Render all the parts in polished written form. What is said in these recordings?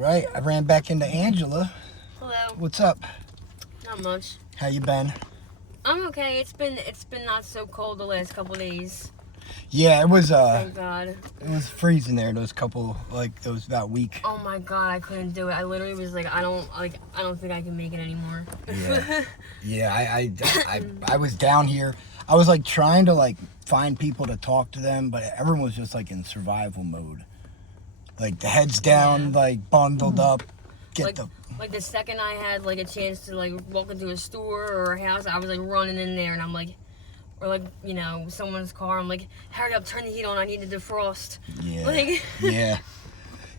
Right, I ran back into Angela. Hello. What's up? Not much. How you been? I'm okay. It's been not so cold the last couple days. Yeah, it was Thank God. it was freezing there those that week. Oh my God, I couldn't do it. I literally was like, I don't think I can make it anymore. Yeah, I was down here. I was like trying to like find people to talk to them, but everyone was just like in survival mode. Like the heads down, like bundled up. Like the second I had like a chance to like walk into a store or a house, I was like running in there, and I'm like, or like, you know, someone's car, I'm like, hurry up, turn the heat on, I need to defrost. Yeah. Like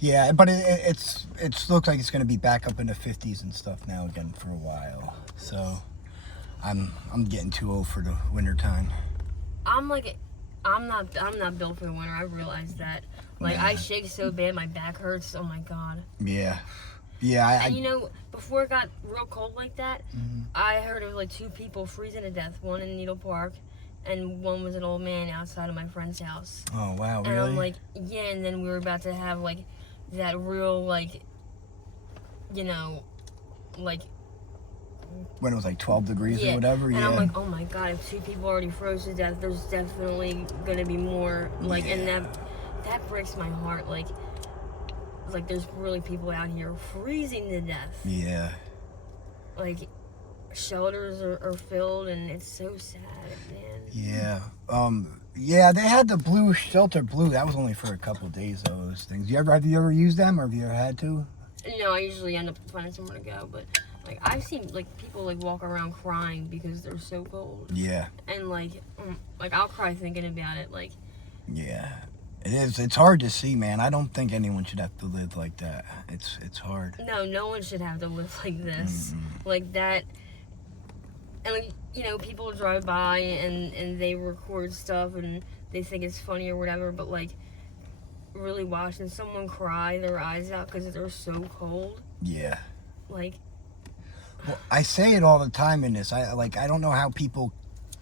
yeah, but it looks like it's gonna be back up in the 50s and stuff now again for a while. So I'm getting too old for the winter time. I'm not built for the winter. I realized that. Like, I shake so bad, my back hurts. Oh my God. Yeah. And you know, before it got real cold like that, I heard of like 2 people freezing to death. One in Needle Park, and one was an old man outside of my friend's house. Oh wow, really? And I'm like, yeah. And then we were about to have like that real like, you know, like. When it was like 12 degrees or whatever, and I'm like, oh my God, if 2 people already froze to death, there's definitely gonna be more, like, and that breaks my heart, like there's really people out here freezing to death. Yeah. Like, shelters are filled, and it's so sad, man. Yeah. Yeah, they had the blue shelter blue. That was only for a couple of days, though, those things. Have you ever used them, or have you ever had to? No, I usually end up finding somewhere to go, but like I've seen like people like walk around crying because they're so cold. Yeah. And like I'll cry thinking about it. Like. Yeah, it is. It's hard to see, man. I don't think anyone should have to live like that. It's hard. No one should have to live like this, like that. And like, you know, people drive by and they record stuff and they think it's funny or whatever, but like really watching someone cry their eyes out because they're so cold. Yeah. Like. Well, I say it all the time in this. I don't know how people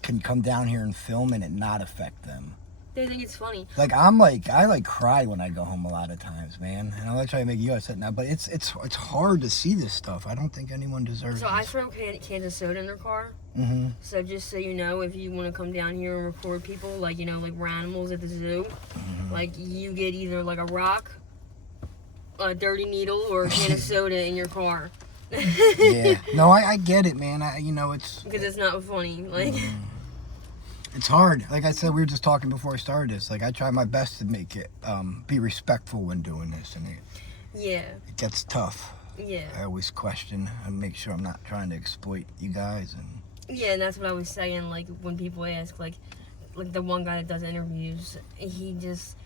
can come down here and film and it not affect them. They think it's funny. Like I cry when I go home a lot of times, man. And I'm not trying to make you upset now, but it's hard to see this stuff. I don't think anyone deserves. So I throw cans of soda in their car. So just so you know, if you want to come down here and record people, like, you know, like we're animals at the zoo, like you get either like a rock, a dirty needle, or a can of soda in your car. Yeah. No, I get it, man. It's because it's not funny. Like. It's hard. Like I said, we were just talking before I started this. Like I try my best to make it be respectful when doing this, and it gets tough. Yeah. I always question and make sure I'm not trying to exploit you guys. And yeah, and that's what I was saying. Like when people ask, like the one guy that does interviews, he just,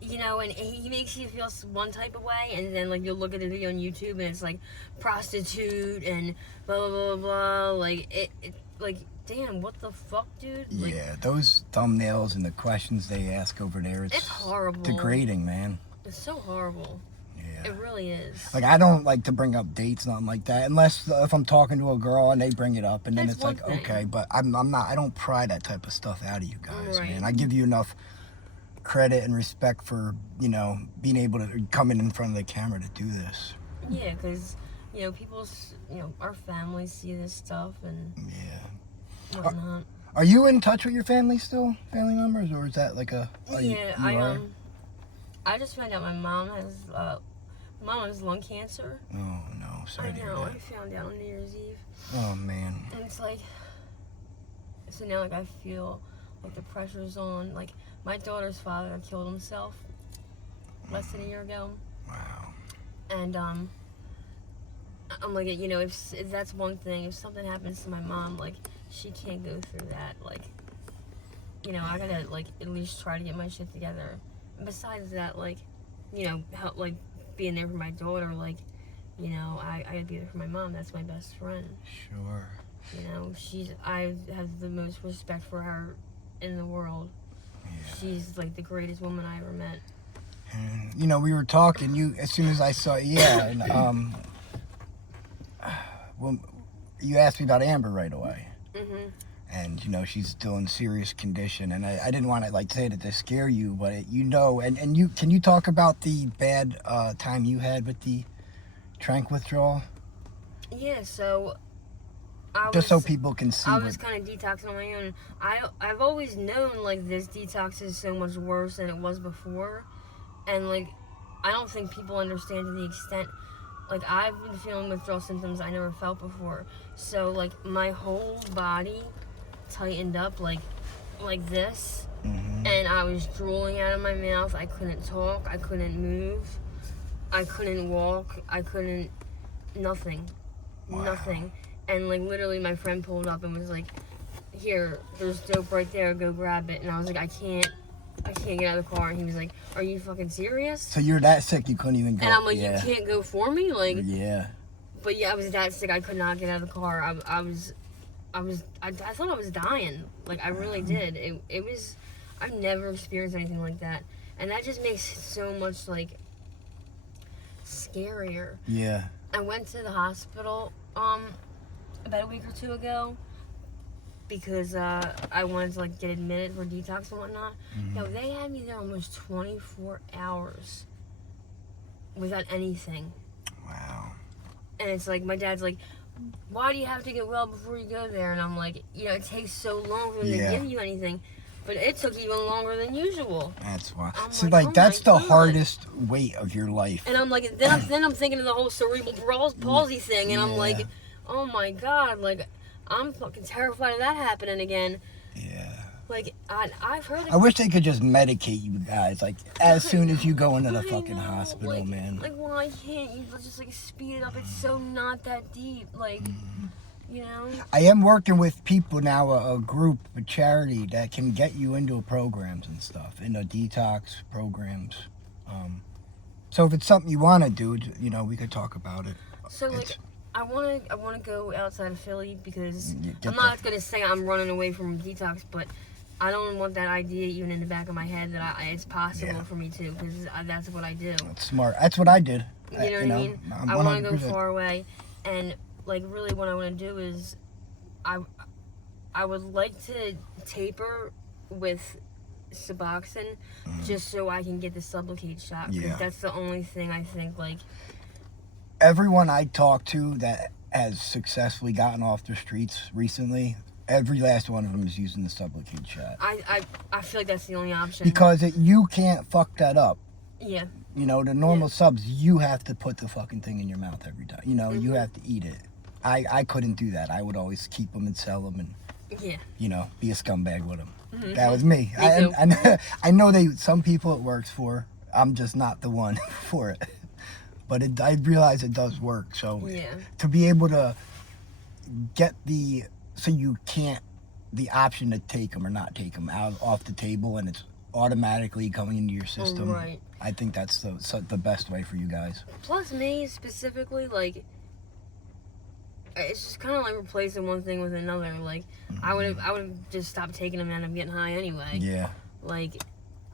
you know, and he makes you feel one type of way, and then like you'll look at the video on YouTube and it's like prostitute and blah blah blah blah. Like it like. Damn, what the fuck, dude? Like, yeah, those thumbnails and the questions they ask over there, it's horrible. Degrading, man. It's so horrible. Yeah. It really is. Like, I don't like to bring up dates, nothing like that, unless if I'm talking to a girl and they bring it up, and then it's like, okay, but I'm not, I don't pry that type of stuff out of you guys, man. I give you enough credit and respect for, you know, being able to come in front of the camera to do this. Yeah, because, you know, our families see this stuff, and... Yeah. Are you in touch with your family still, family members, or is that like a? I just found out my mom has lung cancer. Oh no, sorry. I know. I found out on New Year's Eve. Oh man. And it's like, so now like I feel like the pressure's on. Like my daughter's father killed himself less than a year ago. Wow. And I'm like, you know, if that's one thing, if something happens to my mom, like. She can't go through that. Like, you know, I gotta like at least try to get my shit together. And besides that, like, you know, help like being there for my daughter. Like, you know, I gotta be there for my mom. That's my best friend. Sure. You know, I have the most respect for her in the world. Yeah. She's like the greatest woman I ever met. And, you know, we were talking. As soon as I saw, and well, you asked me about Amber right away. And, you know, she's still in serious condition. And I didn't want to, like, say it to scare you, but, you know, and can you talk about the bad time you had with the trank withdrawal? Yeah, so Just so people can see. I was kind of detoxing on my own. I've always known like this detox is so much worse than it was before, and like I don't think people understand to the extent. Like I've been feeling withdrawal symptoms I never felt before. So like my whole body tightened up like this, and I was drooling out of my mouth. I couldn't talk. I couldn't move. I couldn't walk. I couldn't. Nothing. Wow. Nothing. And like literally my friend pulled up and was like, here, there's dope right there, go grab it. And I was like, I can't get out of the car. And he was like, are you fucking serious? So you're that sick you couldn't even go. And I'm like, you can't go for me? Like, yeah. But yeah, I was that sick I could not get out of the car. I thought I was dying. Like I really did. It was, I've never experienced anything like that. And that just makes it so much like scarier. Yeah. I went to the hospital about a week or two ago because I wanted to like get admitted for detox and whatnot. Yo, they had me there almost 24 hours without anything. Wow. And it's like my dad's like, why do you have to get well before you go there? And I'm like, you know, it takes so long for them to give you anything. But it took even longer than usual. That's why. I'm So like, like oh that's the God. hardest weight of your life. And I'm like, then I'm thinking of the whole cerebral palsy thing, and I'm like, oh my God, like I'm fucking terrified of that happening again. Yeah. Like I've heard. I wish they could just medicate you guys, like as soon as you go into the fucking hospital, like, man. Like, why can't you just like speed it up? It's so not that deep, like. You know? I am working with people now, a group, a charity that can get you into programs and stuff, into detox programs. So if it's something you want to do, you know, we could talk about it. So like, I want to go outside of Philly because Get I'm not gonna say I'm running away from detox, but I don't want that idea even in the back of my head that it's possible for me to, because that's what I do. That's smart. That's what I did. You know what I mean? I want to go far away, and like really what I want to do is I would like to taper with Suboxone just so I can get the Sublocade shot, because that's the only thing I think like everyone I talk to that has successfully gotten off the streets recently, every last one of them is using the Sublocade shot. I feel like that's the only option, because you can't fuck that up. Yeah. You know, the normal subs, you have to put the fucking thing in your mouth every time. You know, you have to eat it. I couldn't do that. I would always keep them and sell them and, you know, be a scumbag with them. That was me. I know some people it works for. I'm just not the one for it. But I realize it does work. So to be able to get the option to take them or not take them off the table, and it's automatically coming into your system. Right. I think that's the best way for you guys. Plus me specifically, like, it's just kind of like replacing one thing with another. Like, I would have just stopped taking them and I'm getting high anyway. Yeah. Like,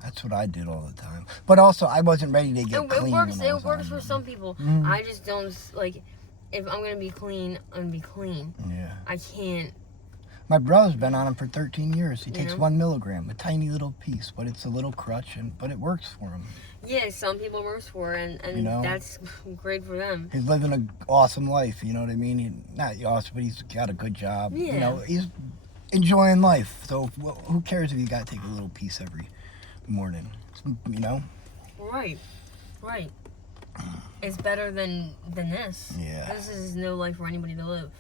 that's what I did all the time. But also, I wasn't ready to get clean. It works for some people. I just don't, like, if I'm going to be clean, I'm going to be clean. Yeah. I can't. My brother's been on them for 13 years. He takes 1 milligram, a tiny little piece, but it's a little crutch, but it works for him. Yeah, some people it works for, and you know, that's great for them. He's living an awesome life, you know what I mean? Not awesome, but he's got a good job. Yeah. You know, he's enjoying life. So who cares if you got to take a little piece every morning, you know? Right. It's better than this. Yeah. This is no life for anybody to live.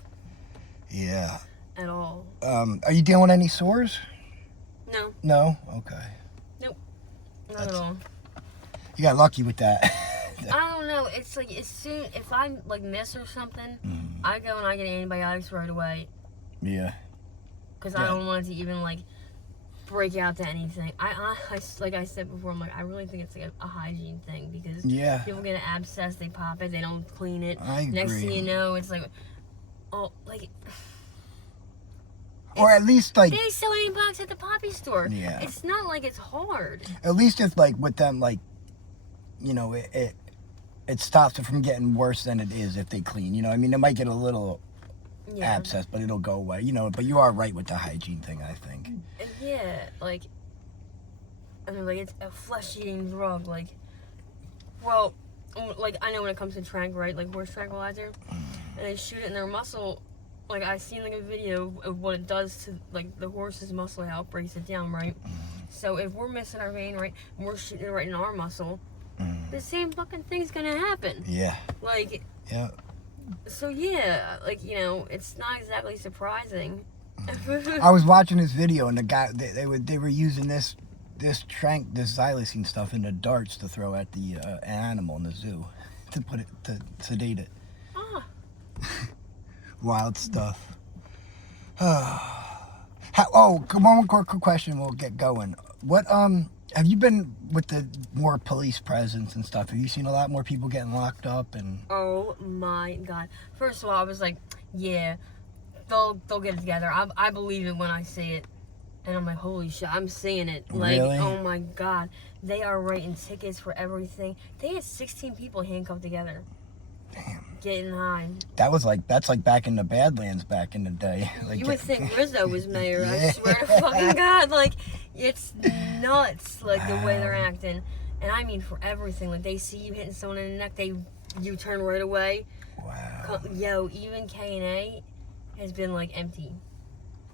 Yeah. At all. Are you dealing with any sores? No. No? Okay. Nope. Not at all. You got lucky with that. I don't know. It's like as soon if I like miss or something, I go and I get antibiotics right away. Yeah. Because I don't want it to even like break out to anything. I like I said before, I'm like I really think it's like a hygiene thing, because people get an abscess, they pop it, they don't clean it. I agree. Next thing you know, it's like, oh, like. Or at least like they sell antibiotics at the poppy store. Yeah. It's not like it's hard. At least if like with them, like, you know, it stops it from getting worse than it is if they clean. You know, I mean, it might get a little abscess, but it'll go away. You know, but you are right with the hygiene thing, I think. Yeah, like, I mean, like it's a flesh-eating drug. Like, well, like, I know when it comes to tranq, right? Like, horse tranquilizer. And they shoot it in their muscle. Like, I seen, like, a video of what it does to, like, the horse's muscle, how it breaks it down, right? So if we're missing our vein, right, and we're shooting it right in our muscle, the same fucking thing's gonna happen. Yeah. Like, yeah. So, yeah, like, you know, it's not exactly surprising. I was watching this video, and the guy, they were using this xylazine stuff in the darts to throw at the animal in the zoo to put it, to sedate it. Ah. Wild stuff. Oh, one more quick question. We'll get going. What have you been with the more police presence and stuff? Have you seen a lot more people getting locked up? And oh my God! First of all, I was like, yeah, they'll get it together. I believe it when I see it, and I'm like, holy shit, I'm seeing it. Like, really? Oh my God, they are writing tickets for everything. They had 16 people handcuffed together. Damn. Getting high. That's like back in the Badlands back in the day. Like, You would think Rizzo was mayor. Yeah. I swear to fucking God. Like, it's nuts, like, the way they're acting. And I mean for everything. Like, they see you hitting someone in the neck, you turn right away. Wow. Yo, even K&A has been, like, empty.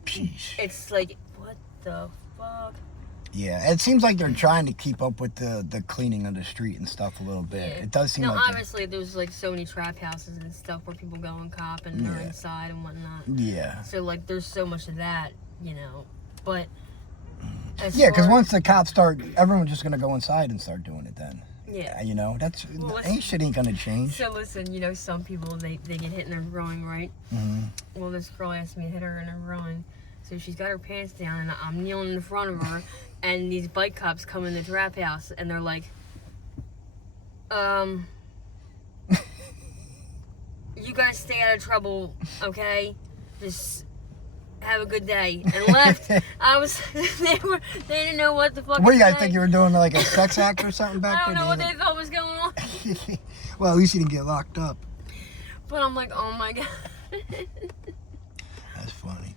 Sheesh. It's like, what the fuck? Yeah, it seems like they're trying to keep up with the cleaning of the street and stuff a little bit. Yeah. It does seem like obviously there's like so many trap houses and stuff where people go and cop and they're inside and whatnot. Yeah. So like there's so much of that, you know. But yeah, because once the cops start, everyone's just gonna go inside and start doing it then. Yeah. You know, shit ain't gonna change. So listen, you know, some people they get hit in their groin, right? Mm-hmm. Well, this girl asked me to hit her in her groin. So she's got her pants down, and I'm kneeling in front of her, and these bike cops come in the trap house, and they're like, you guys stay out of trouble, okay? Just have a good day. And left. They didn't know what the fuck. What do you guys think you were doing, like a sex act or something back I don't there? know what they thought was going on. Well, at least you didn't get locked up. But I'm like, oh my God. That's funny.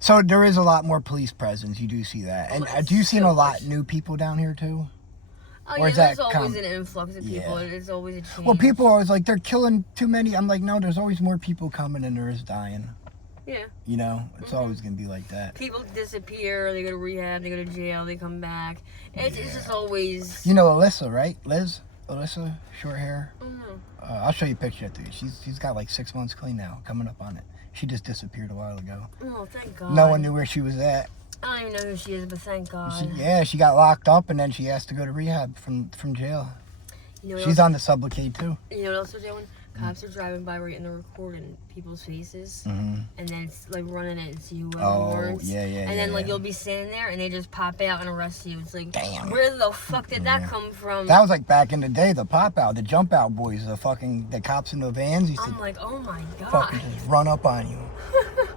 So there is a lot more police presence. You do see that, and do you see a lot new people down here too? Oh yeah, there's always an influx of people. Yeah. There's always a change. Well, people are always like they're killing too many. I'm like, no, there's always more people coming than there is dying. Yeah. You know, it's always gonna be like that. People disappear. They go to rehab. They go to jail. They come back. It's just always. You know Alyssa, right? Alyssa, short hair. Oh no. I'll show you a picture of it. She's got like 6 months clean now, coming up on it. She just disappeared a while ago. Oh, thank God. No one knew where she was at. I don't even know who she is, but thank God. She got locked up, and then she asked to go to rehab from jail. You know she's on the sublocade too. You know what else they're doing? Cops are driving by right and they're recording people's faces, and then it's like running it and see who has warrants. Yeah. And then like you'll be standing there and they just pop out and arrest you. It's like, damn. Where the fuck did that come from? That was like back in the day, the pop out, the jump out boys, the cops in the vans used to. I'm like, oh my God. Fucking just run up on you.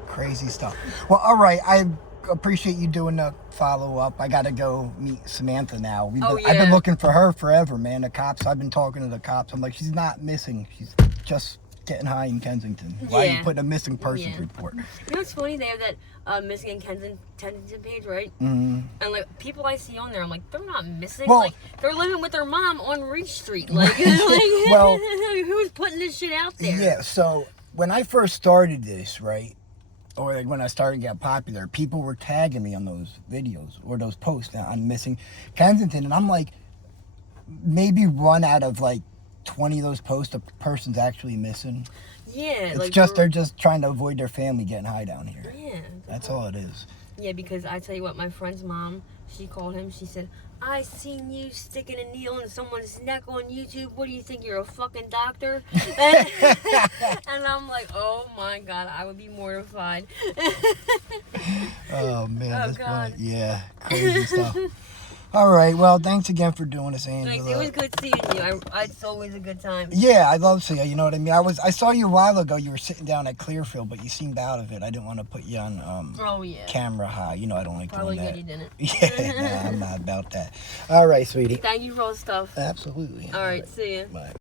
Crazy stuff. Well, all right, I appreciate you doing the follow-up. I gotta go meet Samantha now. I've been looking for her forever, man. The cops, I've been talking to the cops. I'm like, she's not missing. She's just getting high in Kensington. Why are you putting a missing persons report? You know what's funny? They have that missing in Kensington page, right? And like people I see on there, I'm like, they're not missing. Well, like they're living with their mom on Reach Street. Like, well, who's putting this shit out there? Yeah. So when I first started this, right, or like when I started to get popular, people were tagging me on those videos or those posts on missing Kensington, and I'm like, maybe one out of like 20 of those posts, a person's actually missing. Yeah, it's like just they're just trying to avoid their family getting high down here. Yeah, that's all it is. Yeah, because I tell you what, my friend's mom, she called him. She said, "I seen you sticking a needle in someone's neck on YouTube. What do you think? You're a fucking doctor?" And I'm like, "Oh my God, I would be mortified." Oh man, that's funny. Yeah, crazy stuff. All right, well, thanks again for doing this, Angela. Thanks. It was good seeing you. It's always a good time. Yeah, I love seeing you. You know what I mean? I saw you a while ago. You were sitting down at Clearfield, but you seemed out of it. I didn't want to put you on camera high. You know I don't like doing that. Probably didn't. Yeah, nah, I'm not about that. All right, sweetie. Thank you for all the stuff. Absolutely. All right, see ya. Bye.